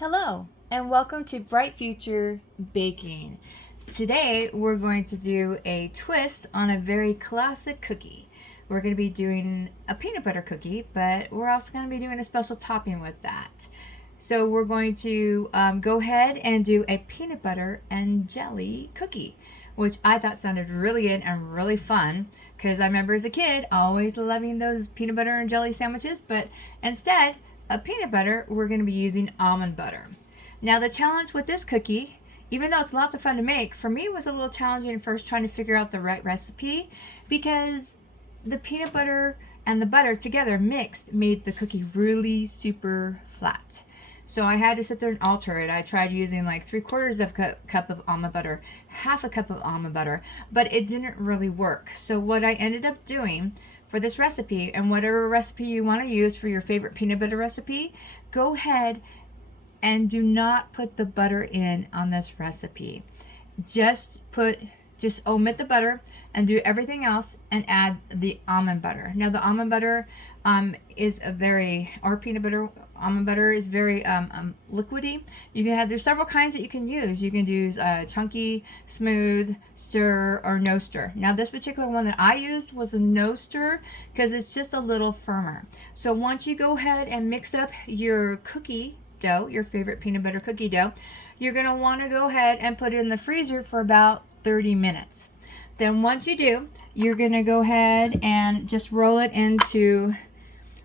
Hello and welcome to Bright Future Baking. Today we're going to do a twist on a very classic cookie. We're going to be doing a peanut butter cookie, but we're also going to be doing a special topping with that. So we're going to go ahead and do a peanut butter and jelly cookie, which I thought sounded really good and really fun because I remember as a kid always loving those peanut butter and jelly sandwiches, but instead of peanut butter, we're going to be using almond butter. Now the challenge with this cookie, even though it's lots of fun to make, for me it was a little challenging at first trying to figure out the right recipe because the peanut butter and the butter together mixed made the cookie really super flat. So I had to sit there and alter it. I tried using like 3/4 of a cup of almond butter, half a cup of almond butter, but it didn't really work. So what I ended up doing for this recipe, and whatever recipe you want to use for your favorite peanut butter recipe, go ahead and do not put the butter in on this recipe. Just omit the butter and do everything else and add the almond butter. Now the almond butter peanut butter almond butter is very liquidy. There's several kinds that you can use. You can use chunky, smooth, stir, or no stir. Now this particular one that I used was a no stir because it's just a little firmer. So once you go ahead and mix up your cookie dough, your favorite peanut butter cookie dough, you're going to want to go ahead and put it in the freezer for about 30 minutes. Then once you do, you're going to go ahead and just roll it into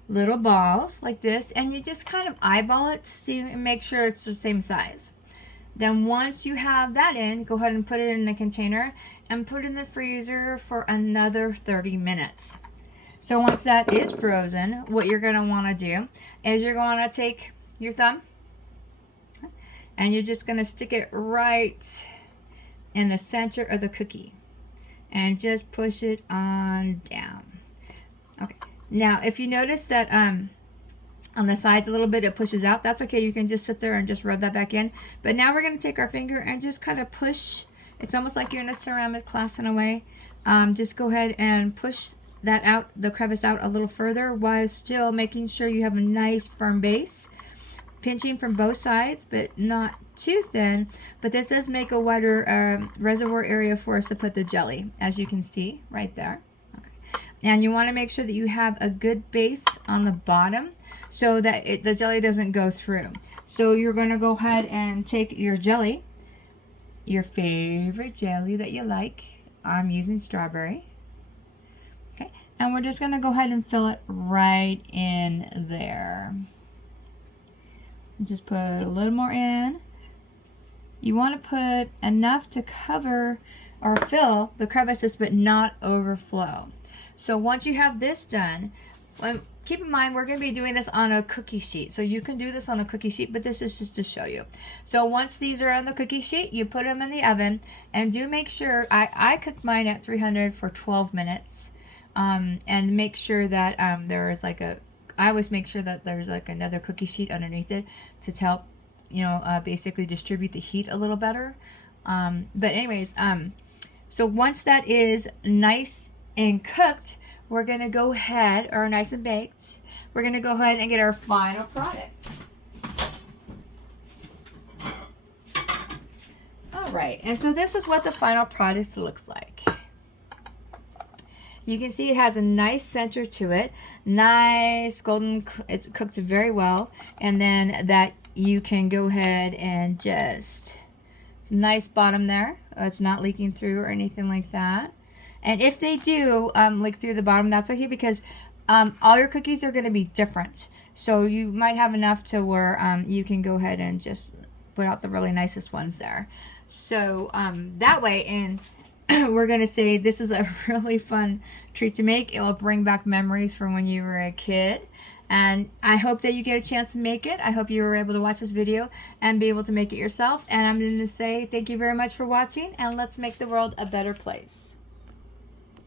little balls like this, and you just kind of eyeball it to see and make sure it's the same size. Then once you have that in, go ahead and put it in the container and put it in the freezer for another 30 minutes. So once that is frozen, what you're going to want to do is you're going to take your thumb and you're just going to stick it right in the center of the cookie and just push it on down. Okay. Now, if you notice that on the sides a little bit it pushes out, that's okay. You can just sit there and just rub that back in. But now we're going to take our finger and just kind of push. It's almost like you're in a ceramics class in a way. Just go ahead and push that out, the crevice out a little further, while still making sure you have a nice firm base. Pinching from both sides, but not too thin. But this does make a wider reservoir area for us to put the jelly, as you can see right there. And you want to make sure that you have a good base on the bottom so that the jelly doesn't go through. So you're going to go ahead and take your jelly, your favorite jelly that you like. I'm using strawberry. Okay, and we're just going to go ahead and fill it right in there. Just put a little more in. You want to put enough to cover or fill the crevices but not overflow. So once you have this done, keep in mind we're going to be doing this on a cookie sheet. So you can do this on a cookie sheet, but this is just to show you. So once these are on the cookie sheet, you put them in the oven and do make sure, I cooked mine at 300 for 12 minutes. And make sure that there is I always make sure that there's like another cookie sheet underneath it to help, basically distribute the heat a little better. But anyways, so once that is nice and cooked, we're going to go ahead, or nice and baked, we're going to go ahead and get our final product. All right, and so this is what the final product looks like. You can see it has a nice center to it, nice golden, it's cooked very well, and then that you can go ahead and just, it's a nice bottom there, it's not leaking through or anything like that. And if they do leak through the bottom, that's okay, because all your cookies are going to be different. So you might have enough to where you can go ahead and just put out the really nicest ones there. So that way, and we're going to say this is a really fun treat to make. It will bring back memories from when you were a kid. And I hope that you get a chance to make it. I hope you were able to watch this video and be able to make it yourself. And I'm going to say thank you very much for watching, and let's make the world a better place.